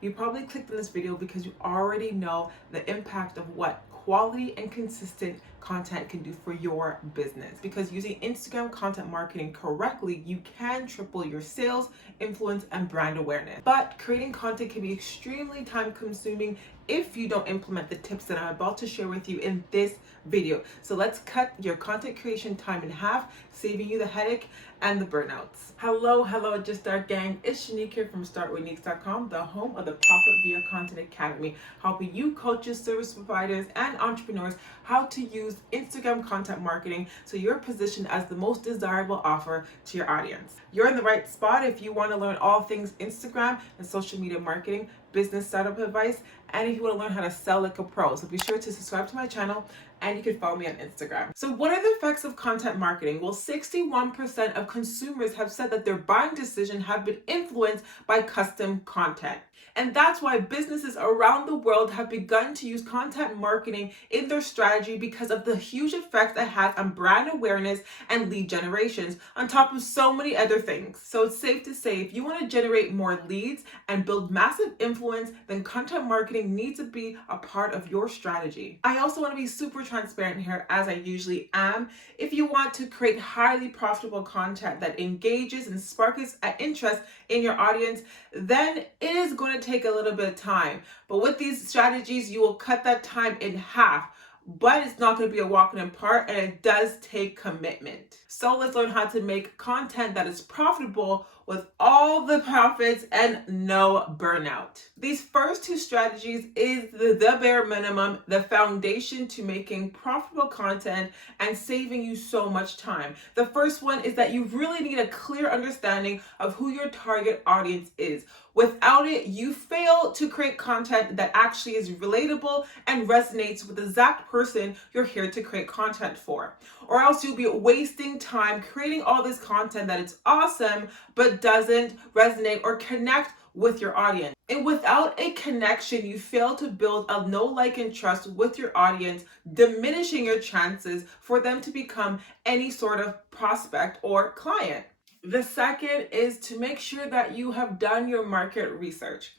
You probably clicked on this video because you already know the impact of what quality and consistent content can do for your business. Because using Instagram content marketing correctly, you can triple your sales, influence, and brand awareness. But creating content can be extremely time consuming if you don't implement the tips that I'm about to share with you in this video. So let's cut your content creation time in half, saving you the headache and the burnouts. Hello, Just Start gang. It's Shanique here from StartWithNeeks.com, the home of the Profit Via Content Academy, helping you coaches, service providers, and entrepreneurs how to use Instagram content marketing so you're positioned as the most desirable offer to your audience. You're in the right spot if you want to learn all things Instagram and social media marketing, business startup advice, and if you want to learn how to sell like a pro. So be sure to subscribe to my channel and you can follow me on Instagram. So what are the effects of content marketing? Well, 61% of consumers have said that their buying decisions have been influenced by custom content. And that's why businesses around the world have begun to use content marketing in their strategy because of the huge effect it has on brand awareness and lead generations, on top of so many other things. So it's safe to say if you want to generate more leads and build massive influence, then content marketing needs to be a part of your strategy. I also want to be super transparent here, as I usually am. If you want to create highly profitable content that engages and sparks an interest in your audience, then it is going to take a little bit of time. But with these strategies, you will cut that time in half. But it's not going to be a walk in the park, and it does take commitment. So let's learn how to make content that is profitable with all the profits and no burnout. These first two strategies is the bare minimum, the foundation to making profitable content and saving you so much time. The first one is that you really need a clear understanding of who your target audience is. Without it, you fail to create content that actually is relatable and resonates with the exact person you're here to create content for. Or else you'll be wasting time creating all this content that is awesome but doesn't resonate or connect with your audience. And without a connection, you fail to build a know, like, and trust with your audience, diminishing your chances for them to become any sort of prospect or client. The second is to make sure that you have done your market research.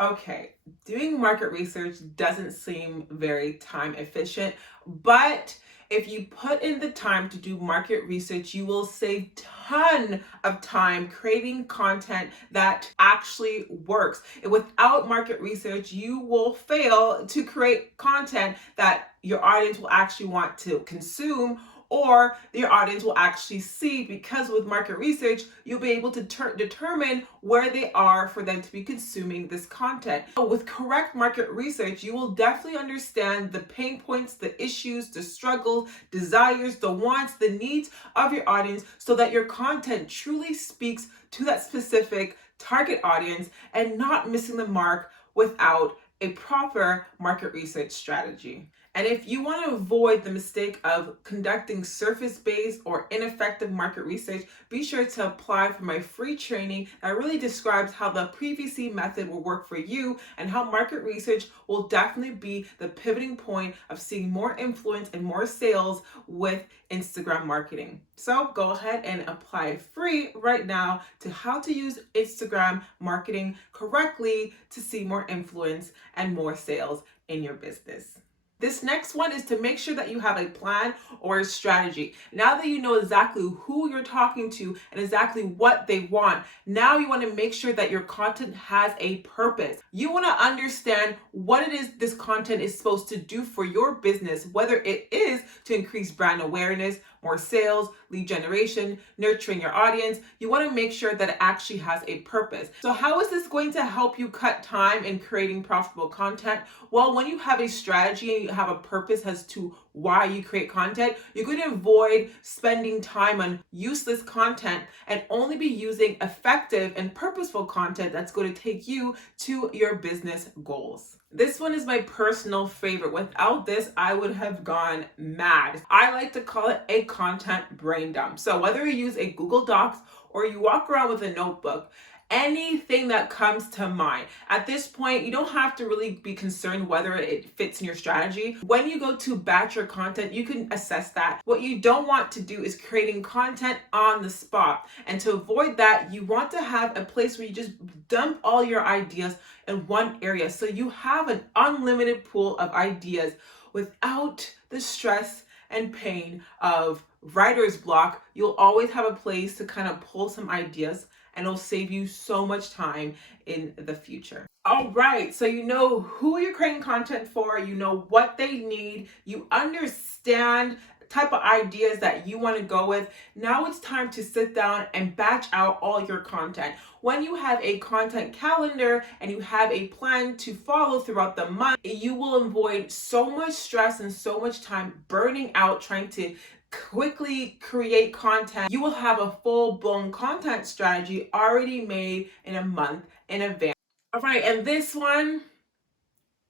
Okay, doing market research doesn't seem very time efficient, but if you put in the time to do market research, you will save ton of time creating content that actually works. And without market research, you will fail to create content that your audience will actually want to consume or your audience will actually see, because with market research, you'll be able to determine where they are for them to be consuming this content. So with correct market research, you will definitely understand the pain points, the issues, the struggles, desires, the wants, the needs of your audience so that your content truly speaks to that specific target audience and not missing the mark without a proper market research strategy. And if you want to avoid the mistake of conducting surface-based or ineffective market research, be sure to apply for my free training that really describes how the PVC method will work for you and how market research will definitely be the pivoting point of seeing more influence and more sales with Instagram marketing. So go ahead and apply free right now to how to use Instagram marketing correctly to see more influence and more sales in your business. This next one is to make sure that you have a plan or a strategy. Now that you know exactly who you're talking to and exactly what they want, now you want to make sure that your content has a purpose. You want to understand what it is this content is supposed to do for your business, whether it is to increase brand awareness, more sales, lead generation, nurturing your audience. You want to make sure that it actually has a purpose. So how is this going to help you cut time in creating profitable content? Well, when you have a strategy and you have a purpose as to why you create content, you're going to avoid spending time on useless content and only be using effective and purposeful content that's going to take you to your business goals. This one is my personal favorite. Without this, I would have gone mad. I like to call it a content brain dump. So whether you use a Google Docs or you walk around with a notebook, anything that comes to mind. At this point, you don't have to really be concerned whether it fits in your strategy. When you go to batch your content, you can assess that. What you don't want to do is creating content on the spot. And to avoid that, you want to have a place where you just dump all your ideas in one area. So you have an unlimited pool of ideas without the stress and pain of writer's block. You'll always have a place to kind of pull some ideas, and it'll save you so much time in the future. All right, so you know who you're creating content for, you know what they need, you understand the type of ideas that you want to go with. Now it's time to sit down and batch out all your content. When you have a content calendar and you have a plan to follow throughout the month, you will avoid so much stress and so much time burning out trying to quickly create content. You will have a full-blown content strategy already made in a month in advance. All right, and this one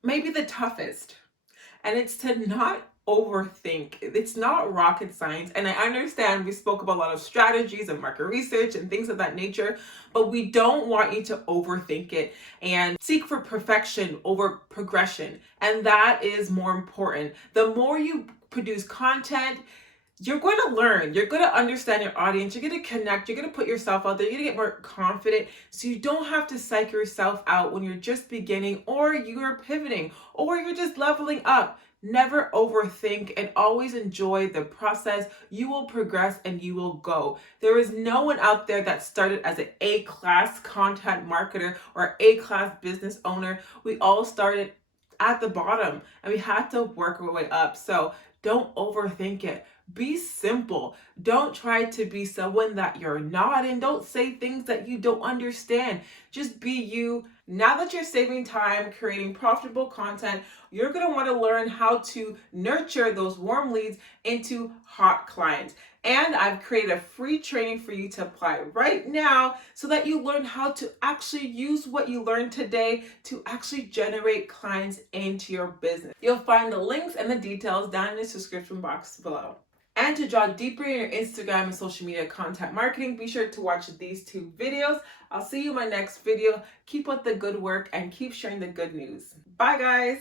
may be the toughest, and it's to not overthink. It's not rocket science, and I understand we spoke about a lot of strategies and market research and things of that nature, but we don't want you to overthink it and seek for perfection over progression, and that is more important. The more you produce content, you're going to learn, you're going to understand your audience, you're going to connect, you're going to put yourself out there, you're going to get more confident, so you don't have to psych yourself out when you're just beginning or you're pivoting or you're just leveling up. Never overthink and always enjoy the process. You will progress and you will go. There is no one out there that started as an A-class content marketer or A-class business owner. We all started at the bottom and we had to work our way up. So don't overthink it. Be simple. Don't try to be someone that you're not, and don't say things that you don't understand. Just be you. Now that you're saving time creating profitable content, you're going to want to learn how to nurture those warm leads into hot clients. And I've created a free training for you to apply right now so that you learn how to actually use what you learned today to actually generate clients into your business. You'll find the links and the details down in the description box below. And to draw deeper in your Instagram and social media content marketing, be sure to watch these 2 videos. I'll see you in my next video. Keep up the good work and keep sharing the good news. Bye, guys.